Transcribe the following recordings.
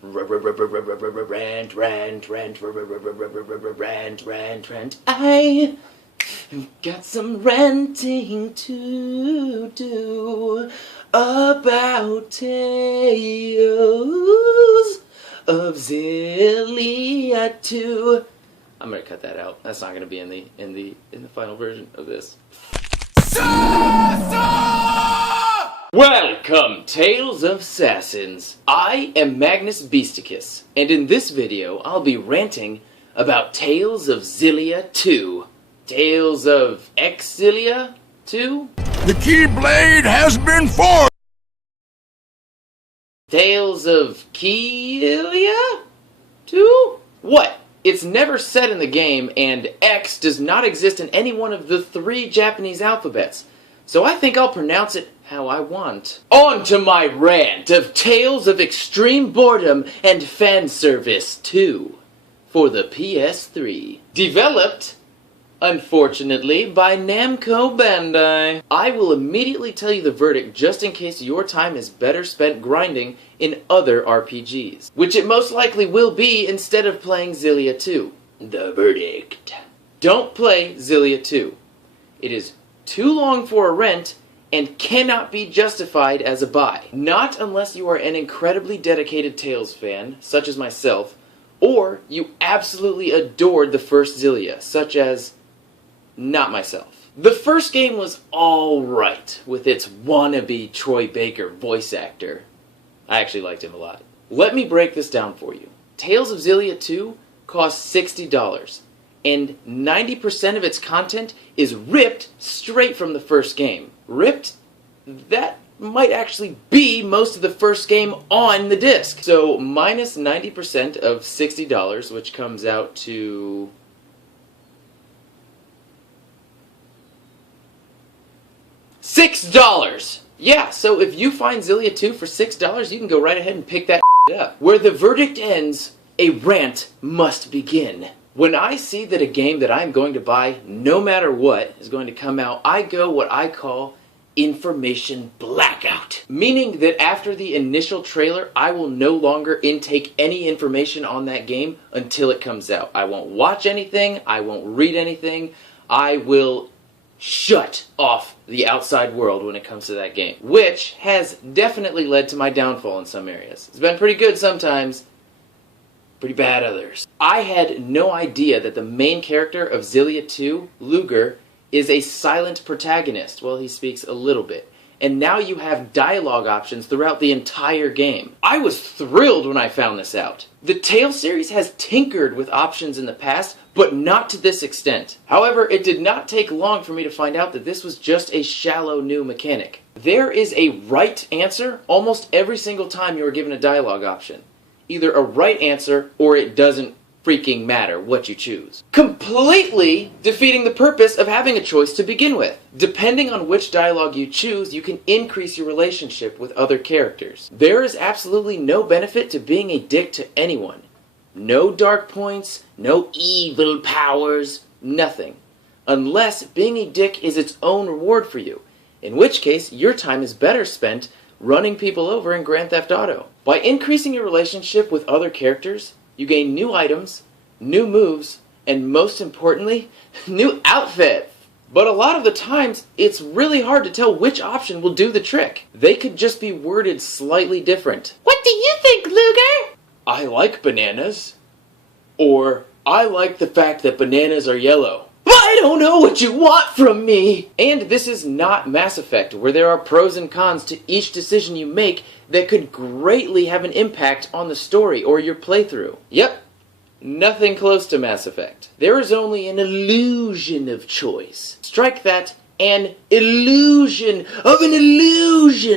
Rant, rant, rant, rant, rant, rant. I got some ranting to do about Tales of Xillia 2. I'm gonna cut that out. That's not gonna be in the final version of this. Welcome, Tales of Sasans. I am Magnus Beasticus, and in this video I'll be ranting about Tales of Xillia 2. Tales of Xillia 2? The Keyblade has been forged! Tales of Xillia 2? What? It's never said in the game, and X does not exist in any one of the 3 Japanese alphabets, so I think I'll pronounce it how I want. On to my rant of Tales of Extreme Boredom and Fan Service 2 for the PS3. Developed, unfortunately, by Namco Bandai. I will immediately tell you the verdict just in case your time is better spent grinding in other RPGs, which it most likely will be instead of playing Xillia 2. The verdict. Don't play Xillia 2. It is too long for a rent and cannot be justified as a buy. Not unless you are an incredibly dedicated Tales fan, such as myself, or you absolutely adored the first Xillia, such as not myself. The first game was alright, with its wannabe Troy Baker voice actor. I actually liked him a lot. Let me break this down for you. Tales of Xillia 2 costs $60, and 90% of its content is ripped straight from the first game. Ripped? That might actually be most of the first game on the disc. So minus 90% of $60, which comes out to $6! Yeah, so if you find Xillia 2 for $6, you can go right ahead and pick that up. Where the verdict ends, a rant must begin. When I see that a game that I'm going to buy, no matter what, is going to come out, I go what I call information blackout. Meaning that after the initial trailer, I will no longer intake any information on that game until it comes out. I won't watch anything, I won't read anything, I will shut off the outside world when it comes to that game. Which has definitely led to my downfall in some areas. It's been pretty good sometimes, pretty bad others. I had no idea that the main character of Xillia 2, Luger, is a silent protagonist. Well, he speaks a little bit. And now you have dialogue options throughout the entire game. I was thrilled when I found this out. The Tales series has tinkered with options in the past, but not to this extent. However, it did not take long for me to find out that this was just a shallow new mechanic. There is a right answer almost every single time you are given a dialogue option. Either a right answer, or it doesn't freaking matter what you choose. Completely defeating the purpose of having a choice to begin with. Depending on which dialogue you choose, you can increase your relationship with other characters. There is absolutely no benefit to being a dick to anyone. No dark points, no evil powers, nothing. Unless being a dick is its own reward for you, in which case your time is better spent running people over in Grand Theft Auto. By increasing your relationship with other characters, you gain new items, new moves, and most importantly, new outfits. But a lot of the times, it's really hard to tell which option will do the trick. They could just be worded slightly different. What do you think, Luger? I like bananas. Or, I like the fact that bananas are yellow. I don't know what you want from me! And this is not Mass Effect, where there are pros and cons to each decision you make that could greatly have an impact on the story or your playthrough. Yep, nothing close to Mass Effect. There is only an illusion of choice. Strike that, an illusion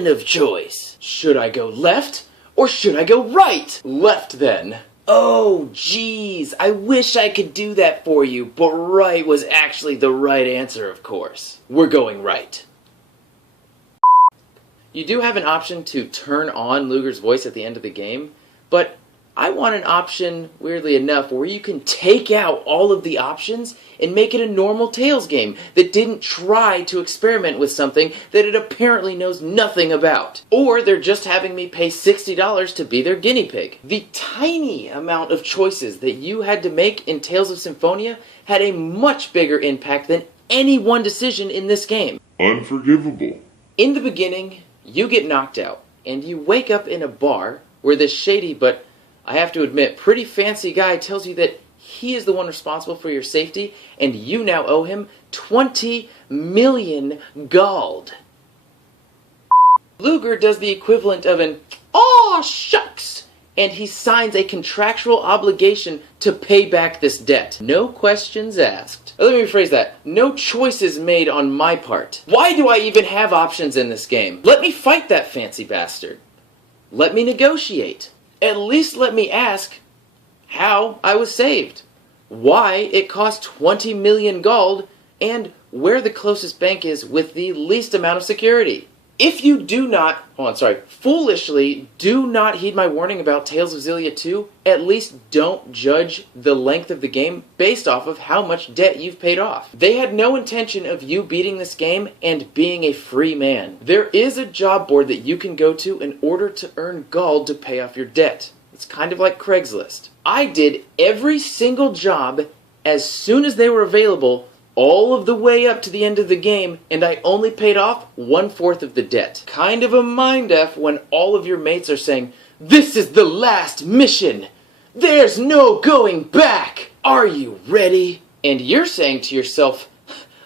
of choice. Should I go left, or should I go right? Left, then. Oh, geez, I wish I could do that for you, but right was actually the right answer, of course. We're going right. You do have an option to turn on Luger's voice at the end of the game, but I want an option, weirdly enough, where you can take out all of the options and make it a normal Tales game that didn't try to experiment with something that it apparently knows nothing about. Or they're just having me pay $60 to be their guinea pig. The tiny amount of choices that you had to make in Tales of Symphonia had a much bigger impact than any one decision in this game. Unforgivable. In the beginning, you get knocked out, and you wake up in a bar where this shady but, I have to admit, pretty fancy guy tells you that he is the one responsible for your safety, and you now owe him 20 million gold. Luger does the equivalent of an, "Aw, shucks!" and he signs a contractual obligation to pay back this debt. No questions asked. Let me rephrase that. No choices made on my part. Why do I even have options in this game? Let me fight that fancy bastard. Let me negotiate. At least let me ask how I was saved, why it cost 20 million gold, and where the closest bank is with the least amount of security. If you foolishly do not heed my warning about Tales of Xillia 2, at least don't judge the length of the game based off of how much debt you've paid off. They had no intention of you beating this game and being a free man. There is a job board that you can go to in order to earn gold to pay off your debt. It's kind of like Craigslist. I did every single job as soon as they were available, all of the way up to the end of the game, and I only paid off 1/4 of the debt. Kind of a mind F when all of your mates are saying, "This is the last mission! There's no going back! Are you ready?" And you're saying to yourself,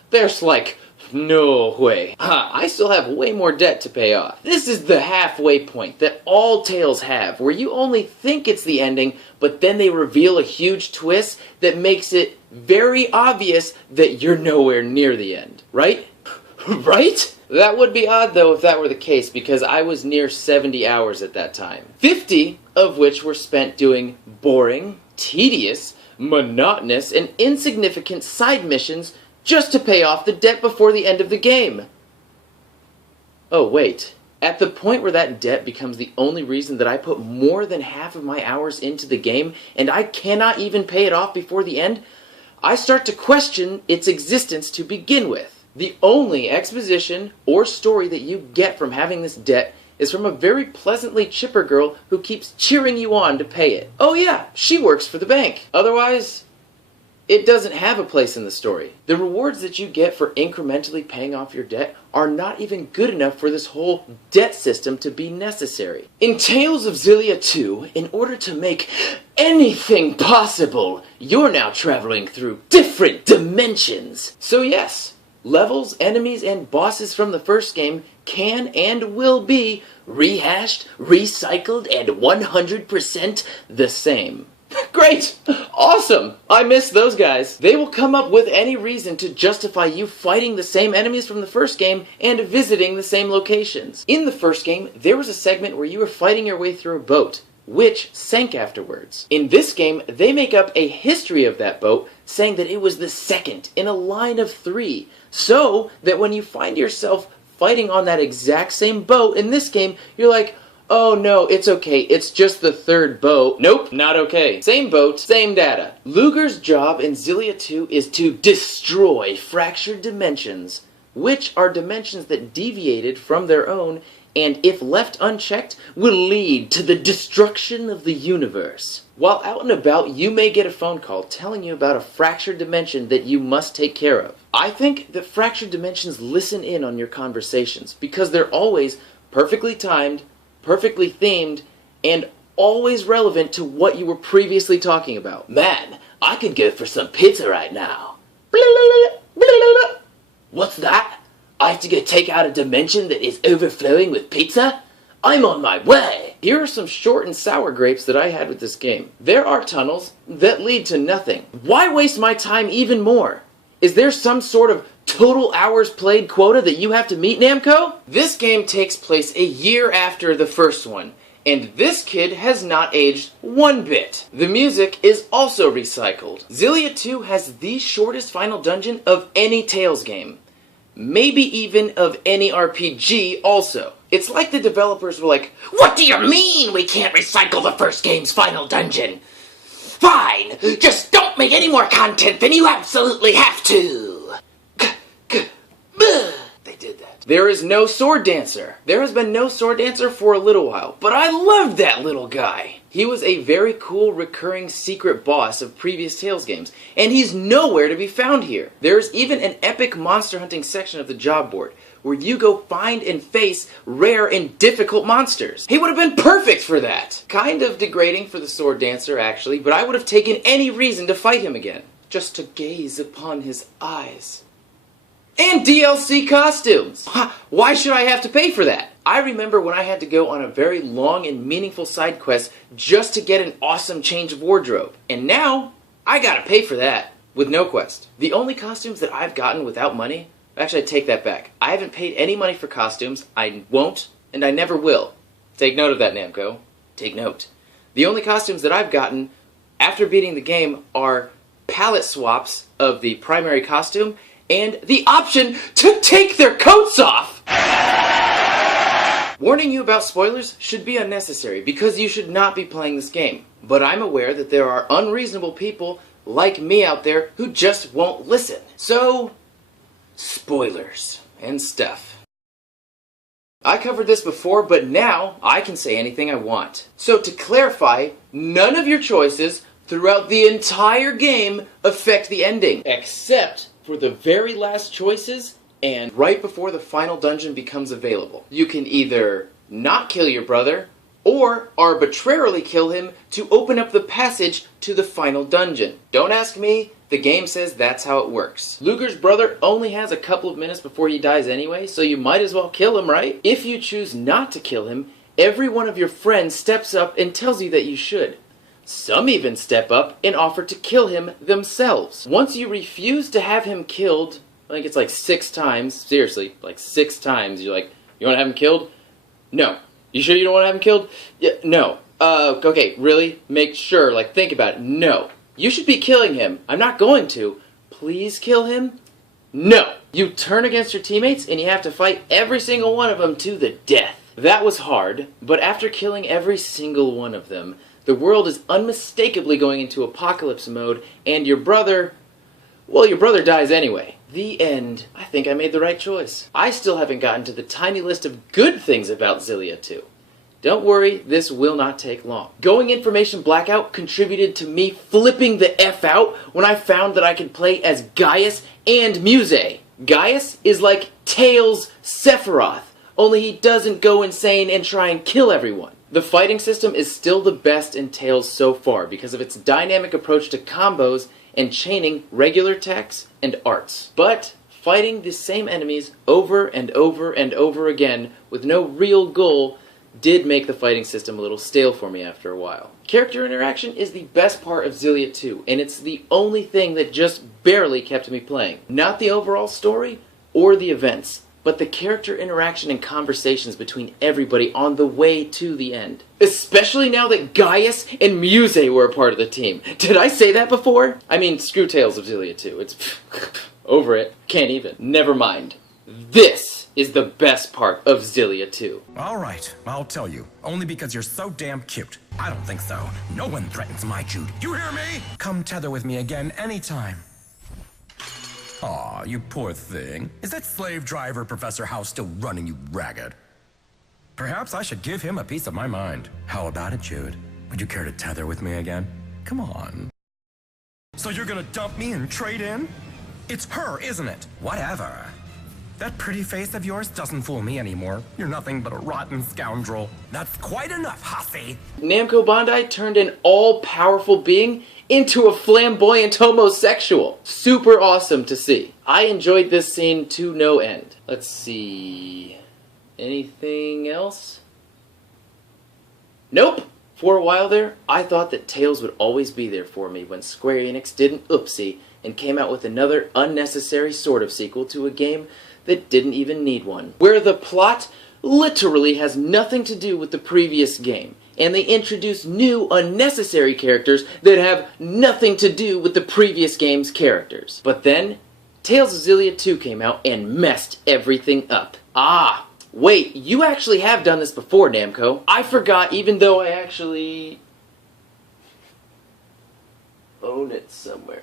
"There's like no way. I still have way more debt to pay off." This is the halfway point that all Tales have, where you only think it's the ending, but then they reveal a huge twist that makes it very obvious that you're nowhere near the end. Right? Right? That would be odd, though, if that were the case, because I was near 70 hours at that time. 50 of which were spent doing boring, tedious, monotonous, and insignificant side missions just to pay off the debt before the end of the game. Oh, wait. At the point where that debt becomes the only reason that I put more than half of my hours into the game, and I cannot even pay it off before the end, I start to question its existence to begin with. The only exposition or story that you get from having this debt is from a very pleasantly chipper girl who keeps cheering you on to pay it. Oh yeah, she works for the bank. Otherwise, it doesn't have a place in the story. The rewards that you get for incrementally paying off your debt are not even good enough for this whole debt system to be necessary. In Tales of Xillia 2, in order to make anything possible, you're now traveling through different dimensions. So yes, levels, enemies, and bosses from the first game can and will be rehashed, recycled, and 100% the same. Great! Awesome! I miss those guys. They will come up with any reason to justify you fighting the same enemies from the first game and visiting the same locations. In the first game, there was a segment where you were fighting your way through a boat, which sank afterwards. In this game, they make up a history of that boat, saying that it was the second in a line of 3, so that when you find yourself fighting on that exact same boat in this game, you're like, "Oh no, it's okay, it's just the 3rd boat." Nope, not okay. Same boat, same data. Luger's job in Xillia 2 is to destroy fractured dimensions, which are dimensions that deviated from their own, and if left unchecked, will lead to the destruction of the universe. While out and about, you may get a phone call telling you about a fractured dimension that you must take care of. I think that fractured dimensions listen in on your conversations, because they're always perfectly timed, perfectly themed, and always relevant to what you were previously talking about. "Man, I could go for some pizza right now." "What's that? I have to go take out a dimension that is overflowing with pizza? I'm on my way!" Here are some short and sour grapes that I had with this game. There are tunnels that lead to nothing. Why waste my time even more? Is there some sort of total hours played quota that you have to meet, Namco? This game takes place a year after the first one, and this kid has not aged one bit. The music is also recycled. Xillia 2 has the shortest final dungeon of any Tales game. Maybe even of any RPG also. It's like the developers were like, "What do you mean we can't recycle the first game's final dungeon? Fine, just don't make any more content than you absolutely have to." They did that. There is no sword dancer. There has been no sword dancer for a little while, but I loved that little guy. He was a very cool recurring secret boss of previous Tales games, and he's nowhere to be found here. There's even an epic monster hunting section of the job board, where you go find and face rare and difficult monsters. He would have been perfect for that. Kind of degrading for the sword dancer, actually, but I would have taken any reason to fight him again, just to gaze upon his eyes. And DLC costumes! Why should I have to pay for that? I remember when I had to go on a very long and meaningful side quest just to get an awesome change of wardrobe. And now, I gotta pay for that, with no quest. The only costumes that I've gotten without money, actually I take that back. I haven't paid any money for costumes, I won't, and I never will. Take note of that, Namco. Take note. The only costumes that I've gotten after beating the game are palette swaps of the primary costume and the option to take their coats off! Warning you about spoilers should be unnecessary because you should not be playing this game. But I'm aware that there are unreasonable people like me out there who just won't listen. So, spoilers and stuff. I covered this before, but now I can say anything I want. So to clarify, none of your choices throughout the entire game affect the ending, except for the very last choices and right before the final dungeon becomes available. You can either not kill your brother, or arbitrarily kill him to open up the passage to the final dungeon. Don't ask me, the game says that's how it works. Luger's brother only has a couple of minutes before he dies anyway, so you might as well kill him, right? If you choose not to kill him, every one of your friends steps up and tells you that you should. Some even step up and offer to kill him themselves. Once you refuse to have him killed, I think it's like 6 times, seriously, like 6 times, you're like, "You want to have him killed?" "No." "You sure you don't want to have him killed?" "Yeah, no." Okay, really? Make sure, like, think about it. "No." "You should be killing him." "I'm not going to." "Please kill him." "No." You turn against your teammates and you have to fight every single one of them to the death. That was hard, but after killing every single one of them, the world is unmistakably going into apocalypse mode, and your brother, well, your brother dies anyway. The end. I think I made the right choice. I still haven't gotten to the tiny list of good things about Xillia 2. Don't worry, this will not take long. Going information blackout contributed to me flipping the F out when I found that I could play as Gaius and Muse. Gaius is like Tails Sephiroth, only he doesn't go insane and try and kill everyone. The fighting system is still the best in Tales so far because of its dynamic approach to combos and chaining regular attacks and arts. But fighting the same enemies over and over and over again with no real goal did make the fighting system a little stale for me after a while. Character interaction is the best part of Xillia 2, and it's the only thing that just barely kept me playing. Not the overall story or the events, but the character interaction and conversations between everybody on the way to the end. Especially now that Gaius and Muse were a part of the team. Did I say that before? I mean, screw Tales of Xillia 2. It's over it. Can't even. Never mind. This is the best part of Xillia 2. Alright, I'll tell you. Only because you're so damn cute. I don't think so. No one threatens my Jude. You hear me? Come tether with me again anytime. Aw, you poor thing. Is that slave driver Professor House still running you ragged? Perhaps I should give him a piece of my mind. How about it, Jude? Would you care to tether with me again? Come on. So you're gonna dump me and trade in? It's her, isn't it? Whatever. That pretty face of yours doesn't fool me anymore. You're nothing but a rotten scoundrel. That's quite enough, hussy. Namco Bandai turned an all-powerful being into a flamboyant homosexual. Super awesome to see. I enjoyed this scene to no end. Let's see... anything else? Nope! For a while there, I thought that Tales would always be there for me when Square Enix did an oopsie and came out with another unnecessary sort of sequel to a game that didn't even need one. Where the plot literally has nothing to do with the previous game, and they introduce new, unnecessary characters that have nothing to do with the previous game's characters. But then, Tales of Xillia 2 came out and messed everything up. Ah, Wait, you actually have done this before, Namco. I forgot, even though I actually own it somewhere.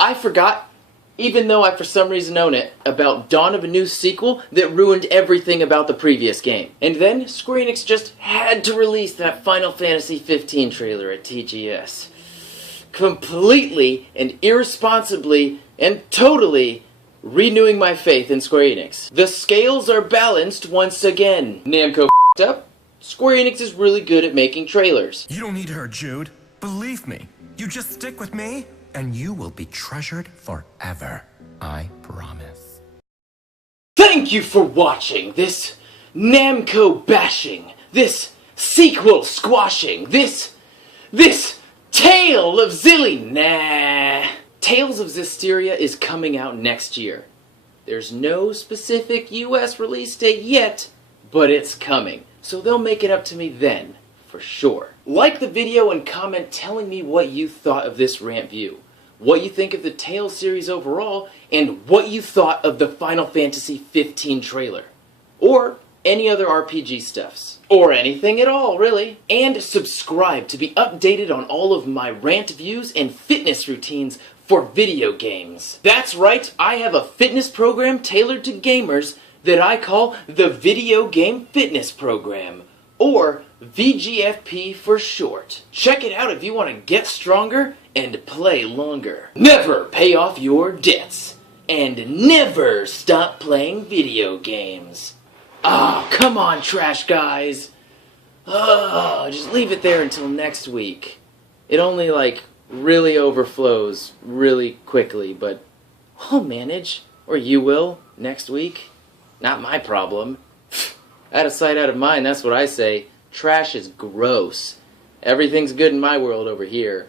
I forgot, even though I for some reason own it, about Dawn of a New sequel that ruined everything about the previous game. And then Square Enix just had to release that Final Fantasy 15 trailer at TGS. Completely and irresponsibly and totally renewing my faith in Square Enix. The scales are balanced once again. Namco f***ed up. Square Enix is really good at making trailers. You don't need her, Jude. Believe me. You just stick with me, and you will be treasured forever. I promise. Thank you for watching this Namco bashing, this sequel squashing, this Tale of Xillia. Tales of Zestiria is coming out next year. There's no specific US release date yet, but it's coming. So they'll make it up to me then, for sure. Like the video and comment telling me what you thought of this Rantview, what you think of the Tales series overall, and what you thought of the Final Fantasy 15 trailer. Or any other RPG stuffs. Or anything at all, really. And subscribe to be updated on all of my rant views and fitness routines for video games. That's right, I have a fitness program tailored to gamers that I call the Video Game Fitness Program, or VGPP for short. Check it out if you want to get stronger and play longer. Never pay off your debts, and never stop playing video games. Ah, come on, trash guys. Just leave it there until next week. It only, really overflows really quickly, but I'll manage. Or you will, next week. Not my problem. Out of sight, out of mind, that's what I say. Trash is gross. Everything's good in my world over here.